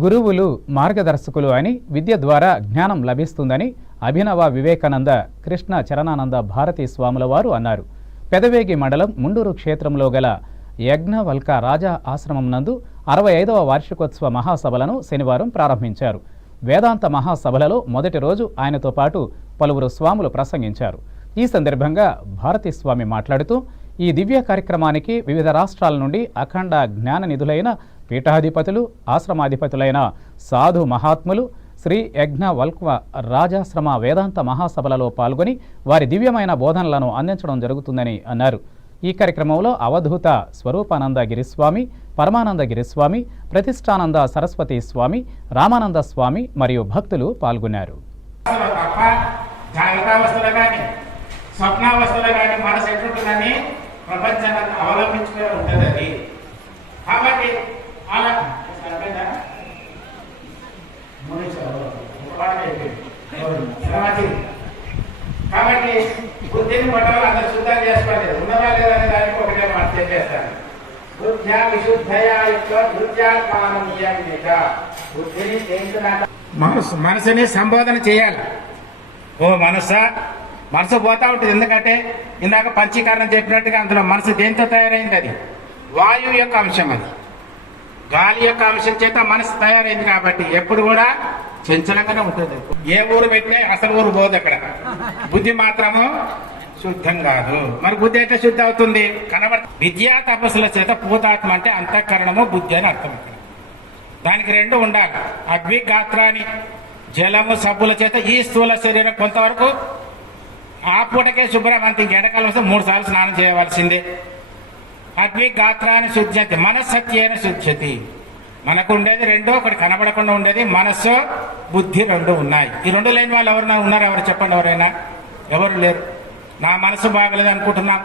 గురువులు మార్గదర్శకులు అని, విద్య ద్వారా జ్ఞానం లభిస్తుందని అభినవ వివేకానంద కృష్ణ చరణానంద భారతీ స్వాముల వారు అన్నారు. పెదవేగి మండలం ముండూరు క్షేత్రంలో గల యజ్ఞవల్క రాజా ఆశ్రమం నందు 65వ వార్షికోత్సవ మహాసభలను శనివారం ప్రారంభించారు. వేదాంత మహాసభలలో మొదటి రోజు ఆయనతో పాటు పలువురు స్వాములు ప్రసంగించారు. ఈ సందర్భంగా భారతీ స్వామి మాట్లాడుతూ, ఈ దివ్య కార్యక్రమానికి వివిధ రాష్ట్రాల నుండి అఖండ జ్ఞాన నిధులైన పీఠాధిపతులు, ఆశ్రమాధిపతులైన సాధు మహాత్ములు శ్రీ యజ్ఞవల్క్వ రాజాశ్రమ వేదాంత మహాసభలలో పాల్గొని వారి దివ్యమైన బోధనలను అందించడం జరుగుతుందని అన్నారు. ఈ కార్యక్రమంలో అవధూత స్వరూపానంద గిరిస్వామి, పరమానంద గిరిస్వామి, ప్రతిష్టానంద సరస్వతి స్వామి, రామానంద స్వామి మరియు భక్తులు పాల్గొన్నారు. స్వప్నావస్థలో కానీ మనసు ఎట్లుంటుందని ప్రపంచాన్ని అవలంబించుకునే ఉంటుంది అది. కాబట్టి అలా కాబట్టి బుద్ధిని పట్టవాలి, అందరు శుద్ధం చేసుకోలేదు, ఉన్నదా లేదనే దానికి ఒకటే మాట చెప్పేస్తాను. బుద్ధ్యా విశుద్ధయా బుద్ధ్యాత్మానం బుద్ధిని మనసుని సంబోధన చేయాలి. ఓ మనసు పోతా ఉంటుంది. ఎందుకంటే ఇందాక పంచీకరణం చెప్పినట్టుగా అందులో మనసు దేంతో తయారైంది? అది వాయువు యొక్క అంశం, అది గాలి యొక్క అంశం చేత మనసు తయారైంది. కాబట్టి ఎప్పుడు కూడా చంచలంగానే ఉంటుంది. ఏ ఊరు పెట్టినా అసలు ఊరు పోదు. అక్కడ బుద్ధి మాత్రము శుద్ధం కాదు. మరి బుద్ధి ఎట్లా శుద్ధి అవుతుంది? విద్యా తపస్సుల చేత పూతాత్మ అంటే అంతఃకరణము బుద్ధి అని అర్థం. దానికి రెండు ఉండాలి. అగ్ని గాత్రాన్ని జలము సబ్బుల చేత ఈ స్థూల శరీరం కొంతవరకు ఆ పూటకే శుభ్రం. అంత ఎండకాలం వస్తే 3 సార్లు స్నానం చేయవలసిందే. అగ్ని గాత్రాన్ని శుద్ధ్యతి మనస్సత్యేన శుద్ధ్యతి. మనకు ఉండేది రెండు, ఒకటి కనబడకుండా ఉండేది మనస్సు, బుద్ధి రెండు ఉన్నాయి. ఈ రెండు లేని వాళ్ళు ఎవరైనా ఉన్నారు? ఎవరు చెప్పండి, ఎవరైనా? ఎవరు లేరు. నా మనసు బాగలేదు అనుకుంటున్నాం,